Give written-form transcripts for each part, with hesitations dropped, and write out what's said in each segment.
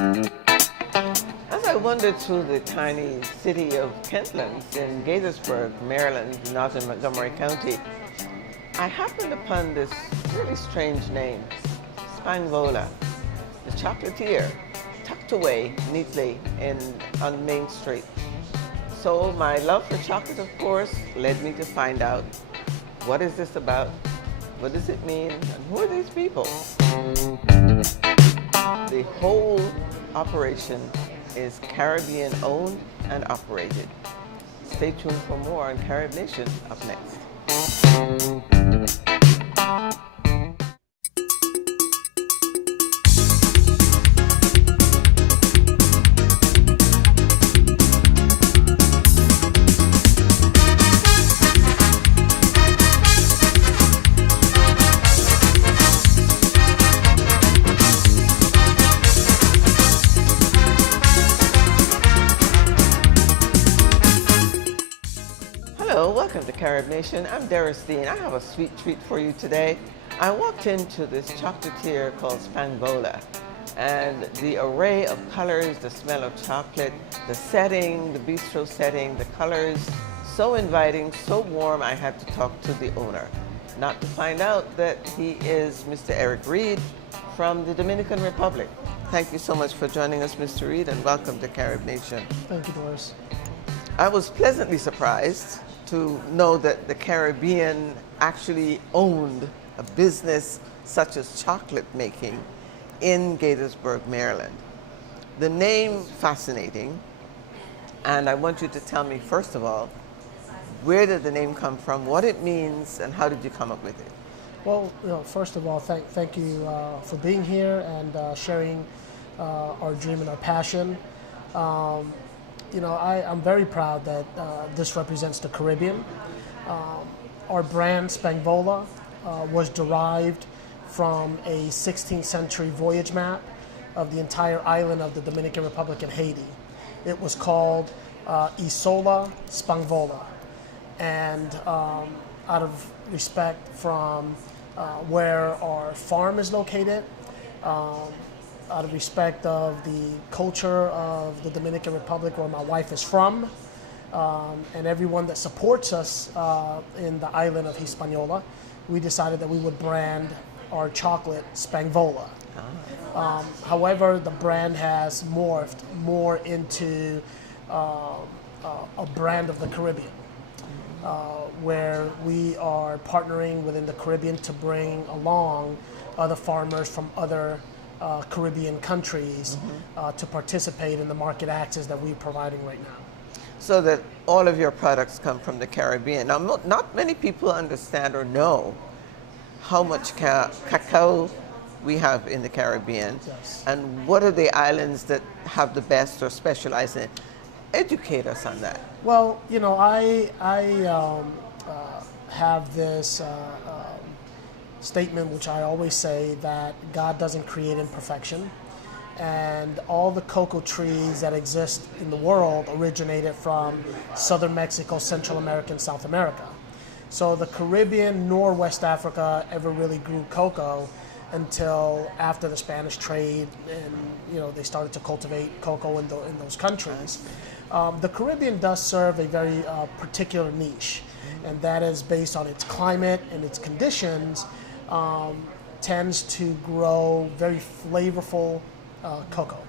As I wandered through the tiny city of Kentlands in Gaithersburg, Maryland, not in Montgomery County, I happened upon this really strange name, Spangvola, the chocolatier, tucked away neatly on Main Street. So my love for chocolate, of course, led me to find out, what is this about? What does it mean? And who are these people? The whole operation is Caribbean owned and operated. Stay tuned for more on Carib Nation up next. Hello, welcome to Carib Nation. I'm Derrice Deane. I have a sweet treat for you today. I walked into this chocolatier called Spangvola, and the array of colors, the smell of chocolate, the setting, the bistro setting, the colors, so inviting, so warm, I had to talk to the owner. Not to find out that he is Mr. Reid from the Dominican Republic. Thank you so much for joining us, Mr. Reid, and welcome to Carib Nation. Thank you, Doris. I was pleasantly surprised to know that the Caribbean actually owned a business such as chocolate making in Gaithersburg, Maryland. The name, fascinating, and I want you to tell me, first of all, where did the name come from, what it means, and how did you come up with it? Well, first of all, thank you for being here and sharing our dream and our passion. I'm very proud that this represents the Caribbean. Our brand, Spangvola, was derived from a 16th century voyage map of the entire island of the Dominican Republic and Haiti. It was called Isola Spangvola. And out of respect from where our farm is located, out of respect of the culture of the Dominican Republic where my wife is from, and everyone that supports us in the island of Hispaniola, we decided that we would brand our chocolate Spangvola. However, the brand has morphed more into a brand of the Caribbean, where we are partnering within the Caribbean to bring along other farmers from other Caribbean countries to participate in the market access that we're providing right now. So that all of your products come from the Caribbean. Now, not many people understand or know how much cacao we have in the Caribbean, Yes. and what are the islands that have the best or specialize in it. Educate us on that. Well, I have this statement which I always say, that God doesn't create imperfection, and all the cocoa trees that exist in the world originated from southern Mexico, Central America, and South America. So the Caribbean nor West Africa ever really grew cocoa until after the Spanish trade, and they started to cultivate cocoa in those countries. The Caribbean does serve a very particular niche, and that is based on its climate and its conditions. Tends to grow very flavorful cocoa.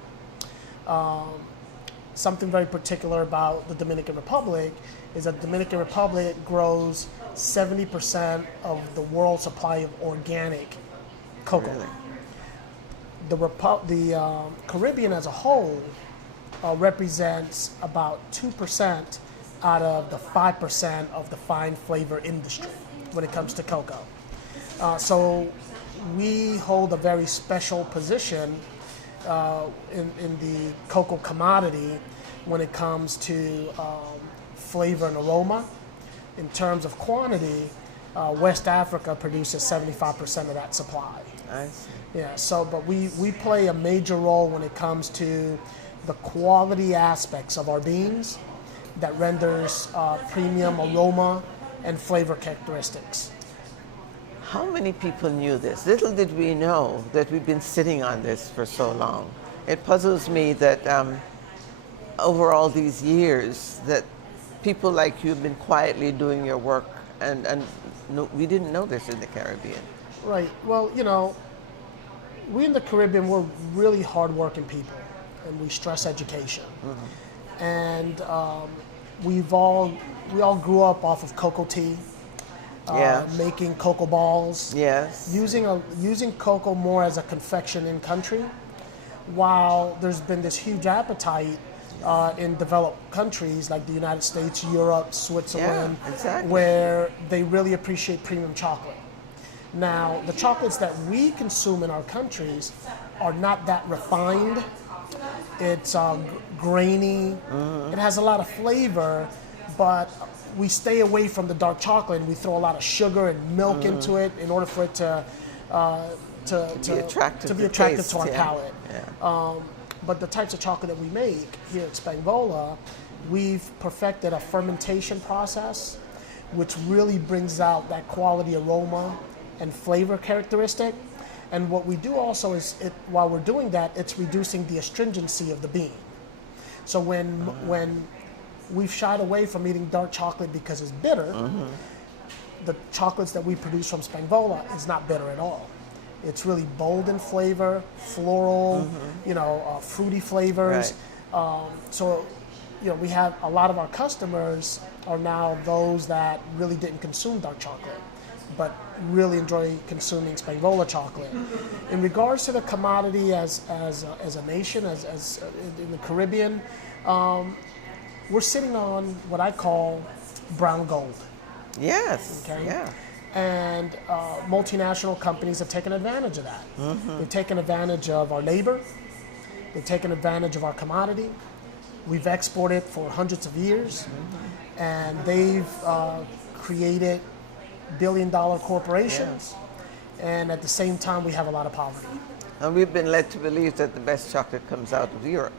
Something very particular about the Dominican Republic is that the Dominican Republic grows 70% of the world's supply of organic cocoa. Really? The Caribbean as a whole represents about 2% out of the 5% of the fine flavor industry when it comes to cocoa. So we hold a very special position in the cocoa commodity when it comes to flavor and aroma. In terms of quantity, West Africa produces 75% of that supply. I see. Yeah, but we play a major role when it comes to the quality aspects of our beans that renders premium aroma and flavor characteristics. How many people knew this? Little did we know that we've been sitting on this for so long. It puzzles me that over all these years that people like you have been quietly doing your work, and no, we didn't know this in the Caribbean. Right. Well, you know, we in the Caribbean, we're really hardworking people, and we stress education. Mm-hmm. And we all grew up off of cocoa tea, making cocoa balls. Yes. Using cocoa more as a confection in country, while there's been this huge appetite in developed countries like the United States, Europe, Switzerland, where they really appreciate premium chocolate. Now, the chocolates that we consume in our countries are not that refined. It's grainy. Mm-hmm. It has a lot of flavor, but we stay away from the dark chocolate, and we throw a lot of sugar and milk into it in order for it to be attractive to our palate. Yeah. But the types of chocolate that we make here at Spangvola, we've perfected a fermentation process, which really brings out that quality aroma and flavor characteristic. And what we do also is, while we're doing that, it's reducing the astringency of the bean. So when we've shied away from eating dark chocolate because it's bitter, the chocolates that we produce from Spangvola is not bitter at all. It's really bold in flavor, floral, fruity flavors. Right. So, we have a lot of our customers are now those that really didn't consume dark chocolate, but really enjoy consuming Spangvola chocolate. In regards to the commodity as a nation, as in the Caribbean, we're sitting on what I call brown gold. Yes. Okay. Yeah. And multinational companies have taken advantage of that. Mm-hmm. They've taken advantage of our labor. They've taken advantage of our commodity. We've exported for hundreds of years, and they've created billion-dollar corporations. Yeah. And at the same time, we have a lot of poverty. And we've been led to believe that the best chocolate comes out of Europe.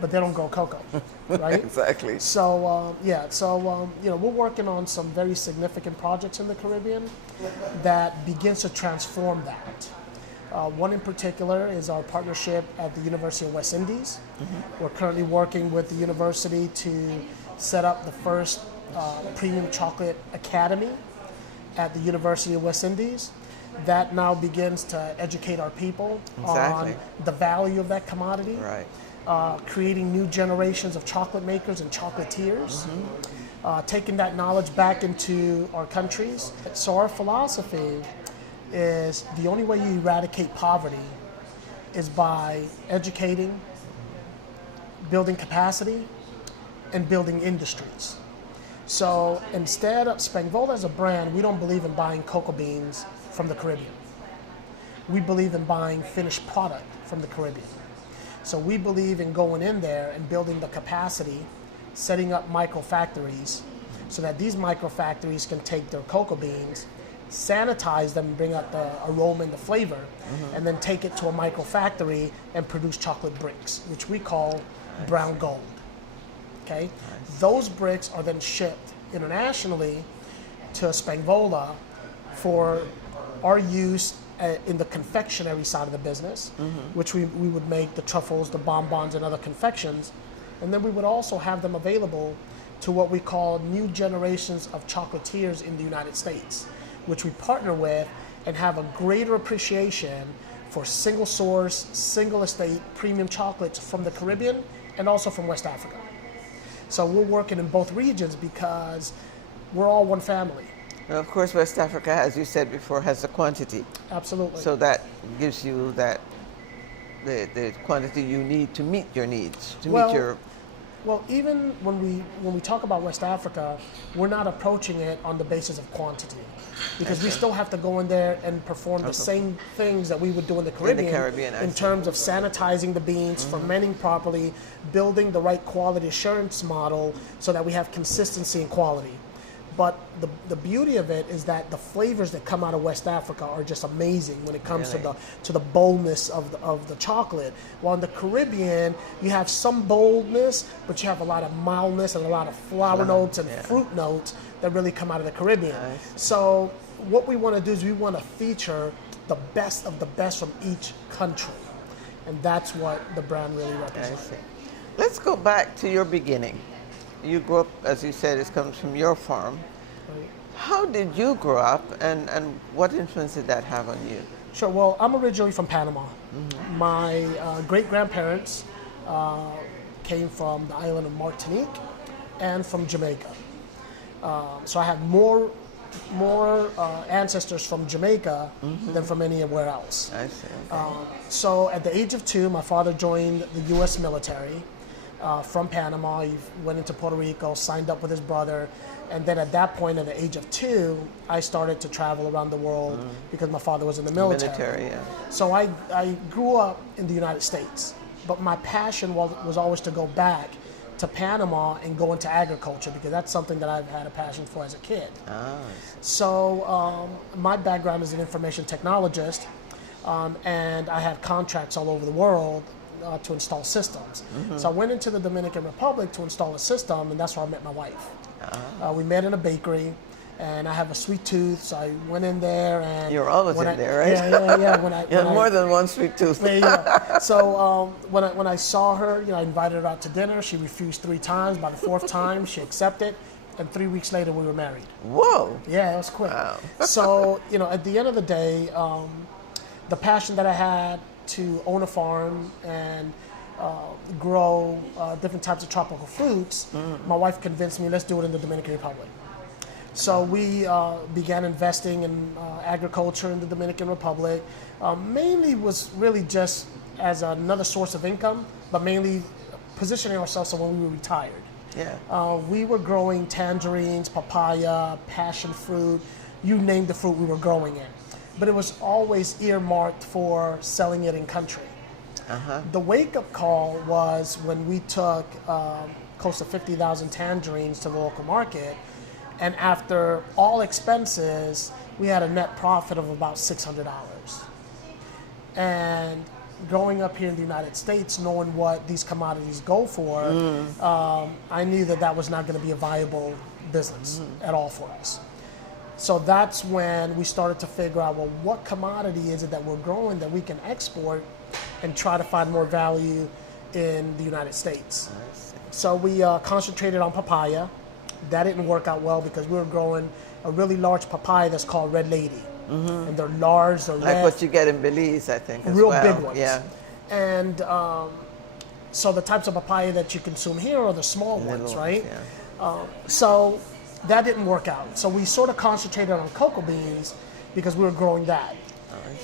But they don't grow cocoa, right? Exactly. So, we're working on some very significant projects in the Caribbean that begins to transform that. One in particular is our partnership at the University of West Indies. Mm-hmm. We're currently working with the university to set up the first premium chocolate academy at the University of West Indies. That now begins to educate our people on the value of that commodity. Right. Creating new generations of chocolate makers and chocolatiers, taking that knowledge back into our countries. So our philosophy is the only way you eradicate poverty is by educating, building capacity, and building industries. So instead of Spangvola as a brand, we don't believe in buying cocoa beans from the Caribbean. We believe in buying finished product from the Caribbean. So we believe in going in there and building the capacity, setting up micro factories, so that these micro factories can take their cocoa beans, sanitize them, bring out the aroma and the flavor, and then take it to a micro factory and produce chocolate bricks, which we call brown gold. Okay, those bricks are then shipped internationally to Spangvola for our use in the confectionery side of the business, which we would make the truffles, the bonbons, and other confections. And then we would also have them available to what we call new generations of chocolatiers in the United States, which we partner with and have a greater appreciation for single source, single estate premium chocolates from the Caribbean and also from West Africa. So we're working in both regions because we're all one family. Well, of course, West Africa, as you said before, has the quantity. Absolutely. So that gives you the quantity you need to meet your needs, meet your... Well, even when we talk about West Africa, we're not approaching it on the basis of quantity, because we still have to go in there and perform the same things that we would do in the Caribbean, in terms of sanitizing the beans, fermenting properly, building the right quality assurance model so that we have consistency and quality. But the beauty of it is that the flavors that come out of West Africa are just amazing when it comes to the boldness of the chocolate. While in the Caribbean, you have some boldness, but you have a lot of mildness and a lot of flower notes and fruit notes that really come out of the Caribbean. Nice. So what we want to do is we want to feature the best of the best from each country. and that's what the brand really I represents. see. Let's go back to your beginning. You grew up, as you said, it comes from your farm. Right. How did you grow up, and what influence did that have on you? Sure. Well, I'm originally from Panama. My great-grandparents came from the island of Martinique and from Jamaica. So I have more ancestors from Jamaica than from anywhere else. I see. Okay. So at the age of 2, my father joined the U.S. military from Panama. He went into Puerto Rico, signed up with his brother, and then at that point, at the age of 2, I started to travel around the world because my father was in the military. Yeah. So I grew up in the United States, but my passion was always to go back to Panama and go into agriculture because that's something that I've had a passion for as a kid. Ah, So my background is an information technologist, and I had contracts all over the world to install systems. So I went into the Dominican Republic to install a system, and that's where I met my wife. We met in a bakery, and I have a sweet tooth, so I went in there and... You're always in there, right? Yeah. You had more than one sweet tooth. Yeah. So when I saw her, I invited her out to dinner. She refused 3 times. By the 4th time, she accepted, and 3 weeks later, we were married. Whoa. Yeah, it was quick. Wow. So, at the end of the day, the passion that I had to own a farm and grow different types of tropical fruits, my wife convinced me, let's do it in the Dominican Republic. So we began investing in agriculture in the Dominican Republic. Mainly was really just as another source of income, but mainly positioning ourselves so when we were retired. Yeah. We were growing tangerines, papaya, passion fruit, you name the fruit we were growing in. But it was always earmarked for selling it in country. The wake-up call was when we took close to 50,000 tangerines to the local market, and after all expenses, we had a net profit of about $600. And growing up here in the United States, knowing what these commodities go for, I knew that was not going to be a viable business at all for us. So that's when we started to figure out, well, what commodity is it that we're growing that we can export and try to find more value in the United States. So we concentrated on papaya. That didn't work out well because we were growing a really large papaya that's called Red Lady. And they're large, they're like red. what you get in Belize, I think, as Real well. big ones. Yeah. And so the types of papaya that you consume here are the small Little ones, right? Yeah. So that didn't work out. So we sort of concentrated on cocoa beans because we were growing that.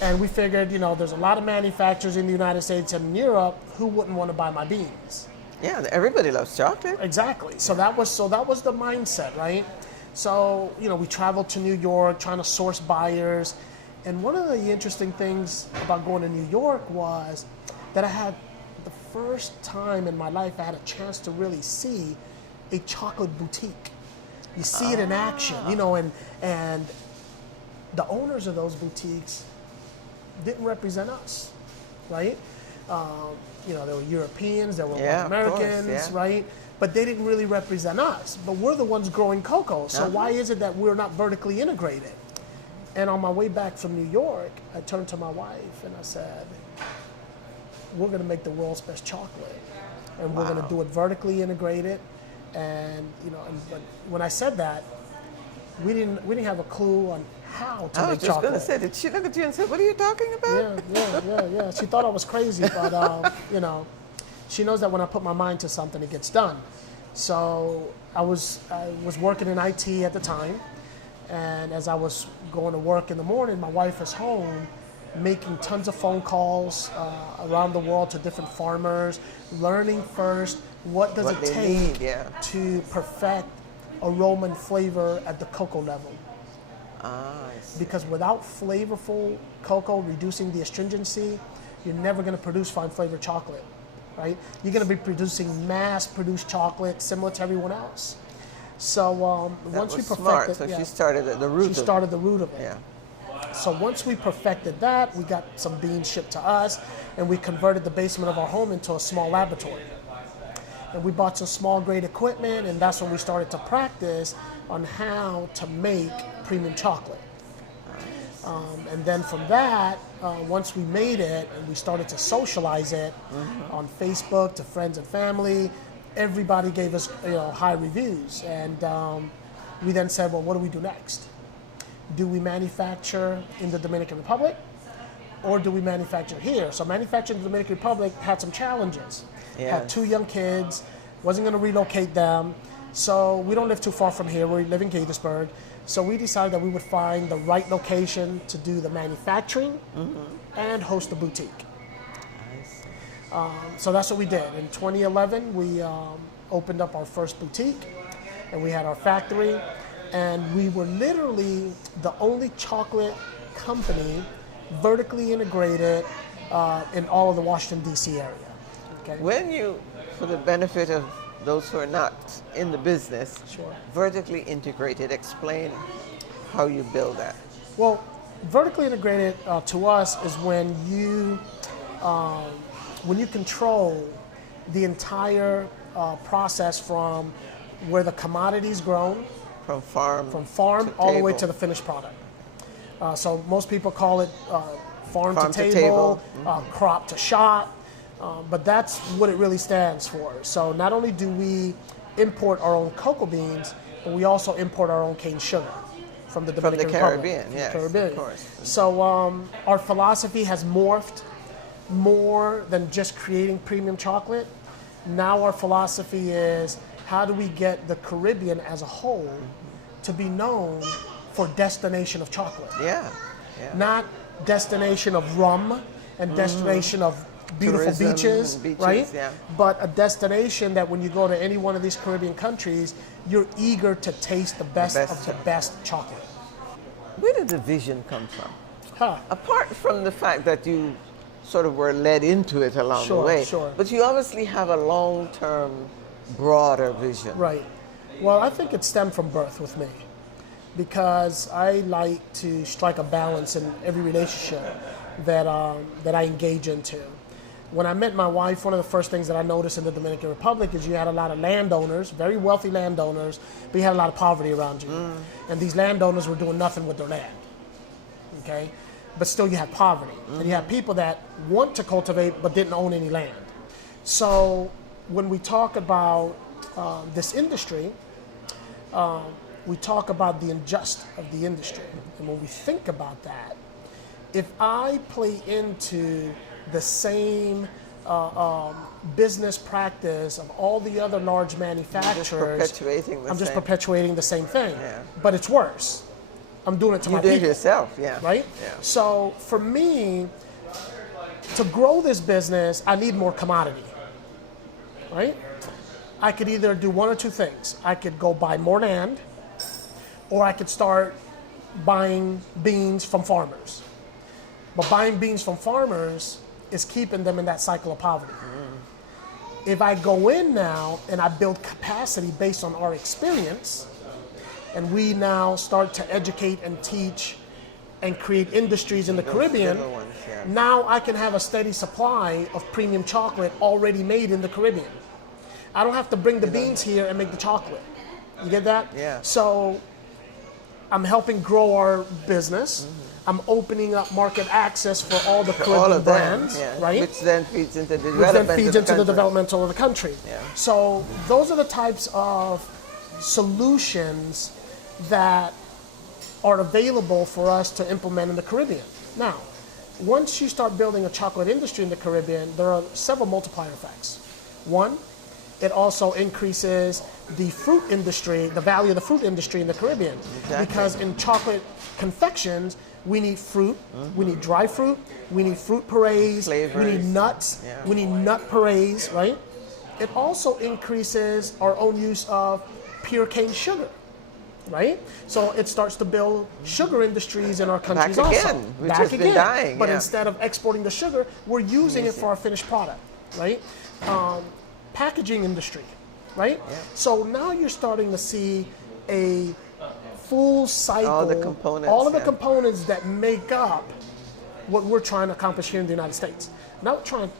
And we figured, there's a lot of manufacturers in the United States and in Europe who wouldn't want to buy my beans. Yeah, everybody loves chocolate. Exactly. So that was the mindset, right? So, we traveled to New York trying to source buyers. And one of the interesting things about going to New York was that I had the first time in my life I had a chance to really see a chocolate boutique. You see it in action, and the owners of those boutiques didn't represent us, right? There were Europeans, there were Americans, right? But they didn't really represent us. But we're the ones growing cocoa, so why is it that we're not vertically integrated? And on my way back from New York, I turned to my wife and I said, we're going to make the world's best chocolate, and we're going to do it vertically integrated. And but when I said that, we didn't have a clue on how to make chocolate. I was just going to say, did she look at you and say, "What are you talking about?" Yeah. She thought I was crazy, but she knows that when I put my mind to something, it gets done. So I was working in IT at the time, and as I was going to work in the morning, my wife is home, making tons of phone calls around the world to different farmers, learning first what does it take to perfect aroma and flavor at the cocoa level. Because without flavorful cocoa, reducing the astringency, you're never going to produce fine flavored chocolate, right? You're going to be producing mass-produced chocolate similar to everyone else. So once we perfected, so she started at the root. She started the root of it. Yeah. So once we perfected that, we got some beans shipped to us, and we converted the basement of our home into a small laboratory. And we bought some small grade equipment, and that's when we started to practice on how to make premium chocolate. And then from that, once we made it and we started to socialize it on Facebook to friends and family, everybody gave us high reviews. And we then said, well, what do we do next? Do we manufacture in the Dominican Republic or do we manufacture here? So manufacturing in the Dominican Republic had some challenges. Had 2 young kids, wasn't going to relocate them. So we don't live too far from here. We live in Gaithersburg. So we decided that we would find the right location to do the manufacturing and host a boutique. So that's what we did. In 2011, we opened up our first boutique, and we had our factory, and we were literally the only chocolate company vertically integrated in all of the Washington, D.C. area. Okay? When you, for the benefit of those who are not in the business, vertically integrated, explain how you build that. Well, vertically integrated to us is when you control the entire process from where the commodity is grown, from farm all the way to the finished product. So most people call it farm to table. Crop to shop. But that's what it really stands for. So not only do we import our own cocoa beans, but we also import our own cane sugar from the Dominican Caribbean. Republic. Yes, Caribbean. Of course. So our philosophy has morphed more than just creating premium chocolate. Now our philosophy is how do we get the Caribbean as a whole to be known for destination of chocolate? Not destination of rum and destination of beautiful beaches, right? But a destination that when you go to any one of these Caribbean countries, you're eager to taste the best of the best chocolate. Where did the vision come from? Apart from the fact that you sort of were led into it along the way, but you obviously have a long-term, broader vision. Right. Well, I think it stemmed from birth with me, because I like to strike a balance in every relationship that I engage into. When I met my wife, one of the first things that I noticed in the Dominican Republic is you had a lot of landowners, very wealthy landowners, but you had a lot of poverty around you. And these landowners were doing nothing with their land, okay? But still you had poverty. And you had people that want to cultivate but didn't own any land. So when we talk about this industry, we talk about the injustice of the industry. And when we think about that, if I play into the same business practice of all the other large manufacturers, I'm just perpetuating the same thing. But it's worse. I'm doing it to my people. You do it yourself, right? So for me, to grow this business, I need more commodity, right? I could either do one or two things. I could go buy more land, or I could start buying beans from farmers. But buying beans from farmers is keeping them in that cycle of poverty. If I go in now and I build capacity based on our experience, and we now start to educate and teach and create industries in the Caribbean, now I can have a steady supply of premium chocolate already made in the Caribbean. I don't have to bring the beans here and make the chocolate. You get that? So I'm helping grow our business. I'm opening up market access for all the Caribbean brands, right? Which then feeds into the development of the country. So those are the types of solutions that are available for us to implement in the Caribbean. Now, once you start building a chocolate industry in the Caribbean, there are several multiplier effects. One, it also increases the fruit industry, the value of the fruit industry in the Caribbean. Because in chocolate confections, we need fruit, we need dry fruit, we need fruit purees, we need nuts, we need nut purees, right? It also increases our own use of pure cane sugar, right? So it starts to build sugar industries in our countries which has been dying. But instead of exporting the sugar, we're using it for our finished product, right? Packaging industry, right? So now you're starting to see a full cycle, all of the components that make up what we're trying to accomplish here in the United States. Now we're trying to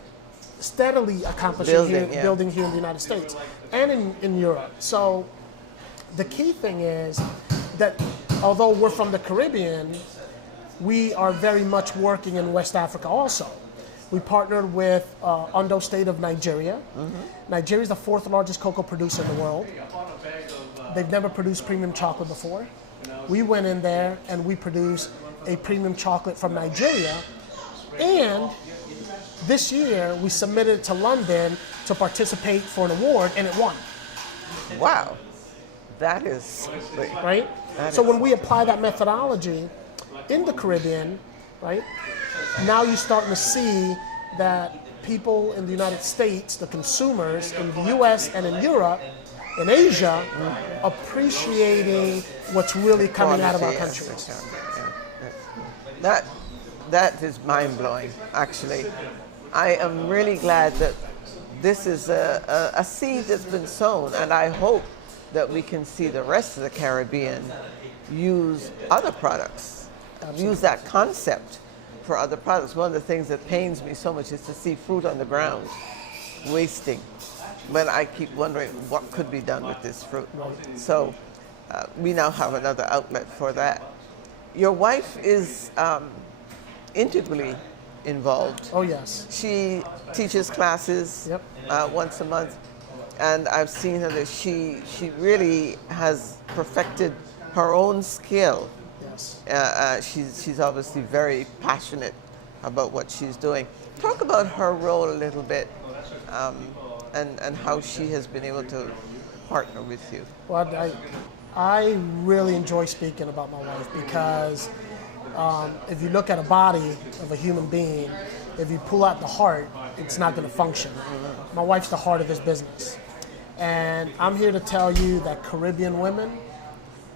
steadily accomplish building here in the United States and in Europe. So the key thing is that although we're from the Caribbean, we are very much working in West Africa also. We partnered with Ondo State of Nigeria. Nigeria is the 4th largest cocoa producer in the world. They've never produced premium chocolate before. We went in there and we produced a premium chocolate from Nigeria. And this year we submitted it to London to participate for an award, and it won. Wow, that is right. So when we apply that methodology in the Caribbean, right, now you're starting to see that people in the United States, the consumers in the U.S. and in Europe, in Asia, appreciating what's really coming out of our countries. That is mind-blowing, actually. I am really glad that this is a seed that's been sown, and I hope that we can see the rest of the Caribbean use other products, use that concept for other products. One of the things that pains me so much is to see fruit on the ground wasting. But I keep wondering what could be done with this fruit. So we now have another outlet for that. Your wife is integrally involved. Oh, yes. She teaches classes once a month, and I've seen her that she really has perfected her own skill. Yes. She's obviously very passionate about what she's doing. Talk about her role a little bit, and how she has been able to partner with you. Well, I really enjoy speaking about my wife because if you look at a body of a human being, if you pull out the heart, it's not going to function. My wife's the heart of this business. And I'm here to tell you that Caribbean women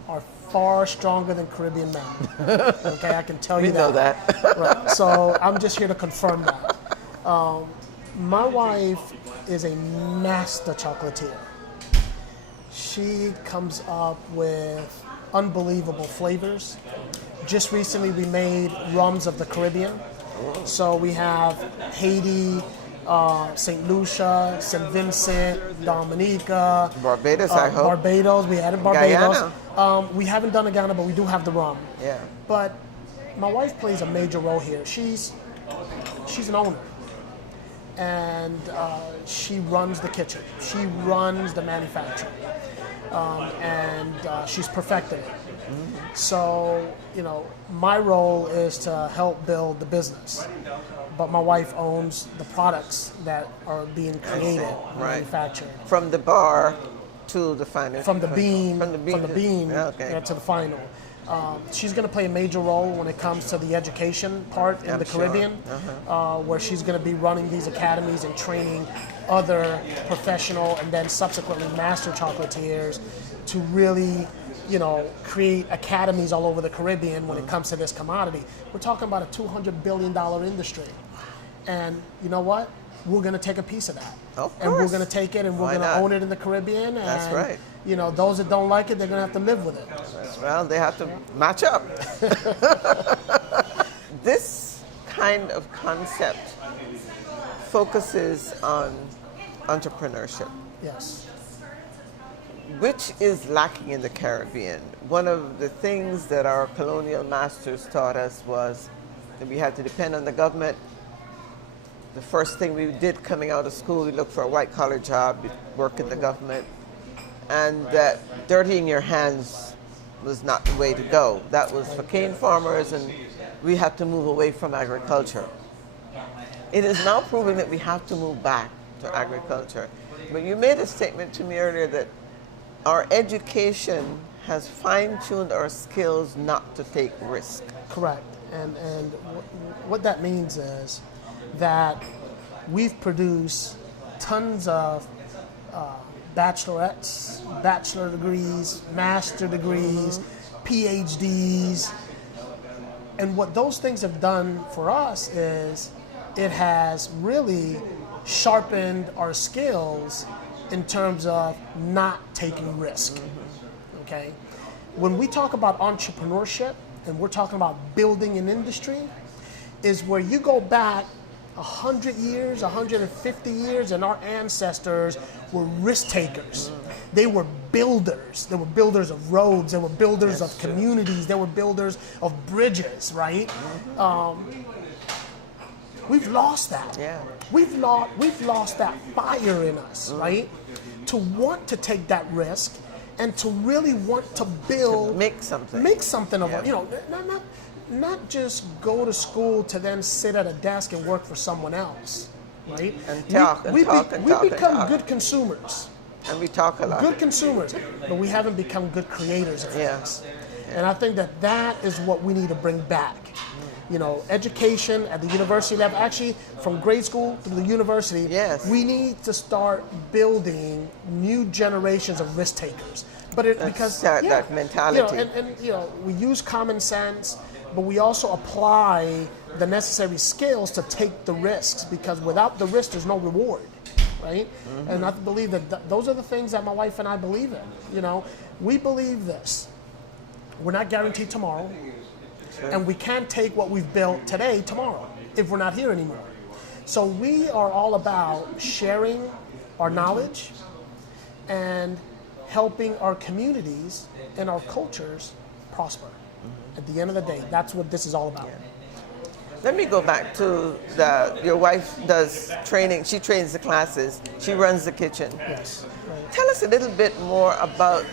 are far stronger than Caribbean men. Okay, I can tell you that. We know that. Right. So I'm just here to confirm that. My wife is a master chocolatier. She comes up with unbelievable flavors. Just recently we made rums of the Caribbean. So we have Haiti, St. Lucia, St. Vincent, Dominica. Barbados, I hope. Barbados, we added Barbados. Guyana. We haven't done a Ghana, but we do have the rum. Yeah. But my wife plays a major role here. She's an owner. And she runs the kitchen. She runs the manufacturing. And she's perfected it. So, my role is to help build the business. But my wife owns the products that are being created, manufactured. From the bar to the final. From the bean, to the final. She's going to play a major role when it comes to the education part in the Caribbean, where she's going to be running these academies and training other professional and then subsequently master chocolatiers to really, create academies all over the Caribbean when it comes to this commodity. We're talking about a $200 billion industry. And you know what? We're going to take a piece of that. Of course. And we're going to take it and we're going to own it in the Caribbean. And, that's right. Those that don't like it, they're going to have to live with it. Well, they have to match up. This kind of concept focuses on entrepreneurship. Yes. Which is lacking in the Caribbean. One of the things that our colonial masters taught us was that we had to depend on the government. The first thing we did coming out of school, we looked for a white-collar job, work in the government, and that dirtying your hands was not the way to go. That was for cane farmers, and we had to move away from agriculture. It is now proving that we have to move back to agriculture. But you made a statement to me earlier that our education has fine-tuned our skills not to take risk. Correct. And what that means is that we've produced tons of bachelorettes, bachelor degrees, master degrees, PhDs. And what those things have done for us is it has really sharpened our skills in terms of not taking risk, okay? When we talk about entrepreneurship and we're talking about building an industry, is where you go back 100 years, 150 years, and our ancestors were risk takers. They were builders. They were builders of roads. They were builders That's of true. communities. They were builders of bridges, right? We've lost that. Yeah. We've lost that fire in us, right? To want to take that risk and to really want to build, Make something. of Yeah. it. You know, not just go to school to then sit at a desk and work for someone else, right? And talk and talk and we talk and become talk. good consumers, And we talk a lot. good consumers, but we haven't become good creators of Yeah. things. And I think that is what we need to bring back. You know, education at the university level, actually from grade school to the university, Yes. we need to start building new generations of risk takers. But because that mentality. You know, and you know, we use common sense, but we also apply the necessary skills to take the risks, because without the risk, there's no reward, right? And I believe that those are the things that my wife and I believe in. You know, we believe this: we're not guaranteed tomorrow. And we can't take what we've built today tomorrow if we're not here anymore. So we are all about sharing our knowledge and helping our communities and our cultures prosper. At the end of the day, that's what this is all about. Let me go back to your wife does training. She trains the classes. She runs the kitchen. Yes. Right. Tell us a little bit more about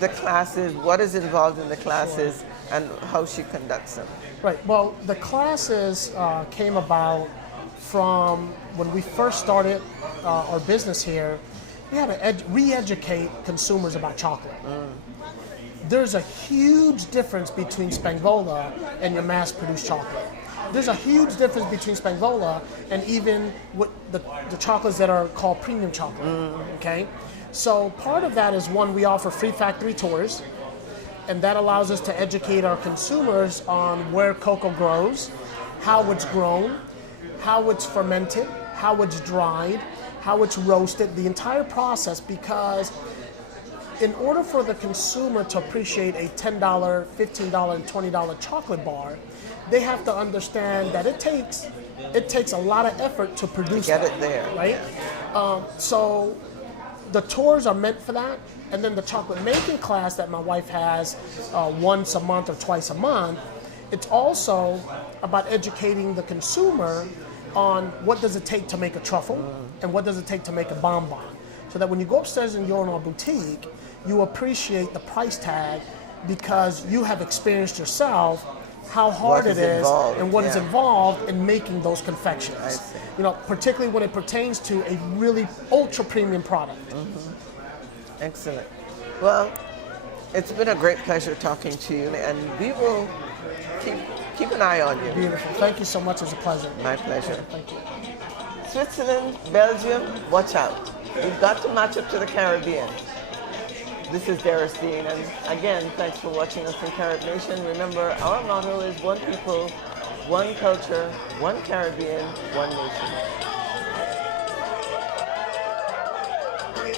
the classes, what is involved in the classes, and how she conducts them. Right. Well, the classes came about from when we first started our business here. We had to re-educate consumers about chocolate. There's a huge difference between Spangvola and your mass-produced chocolate. There's a huge difference between Spangvola and even what the chocolates that are called premium chocolate. Okay. So part of that is, one, we offer free factory tours. And that allows us to educate our consumers on where cocoa grows, how it's grown, how it's fermented, how it's dried, how it's roasted, the entire process, because in order for the consumer to appreciate a $10, $15, and $20 chocolate bar, they have to understand that it takes a lot of effort to produce Get that, it there. right? So the tours are meant for that. And then the chocolate making class that my wife has once a month or twice a month, it's also about educating the consumer on what does it take to make a truffle and what does it take to make a bonbon. So that when you go upstairs in your boutique, you appreciate the price tag because you have experienced yourself how hard it is and what is involved in making those confections. You know, particularly when it pertains to a really ultra premium product. Excellent. Well, it's been a great pleasure talking to you, and we will keep an eye on you. Beautiful. Thank you so much. It's a pleasure. My pleasure. Thank you. Switzerland, Belgium, watch out. We've got to match up to the Caribbean. This is Derrice Deane, and again, thanks for watching us in Carib Nation. Remember, our motto is one people, one culture, one Caribbean, one nation. Reid,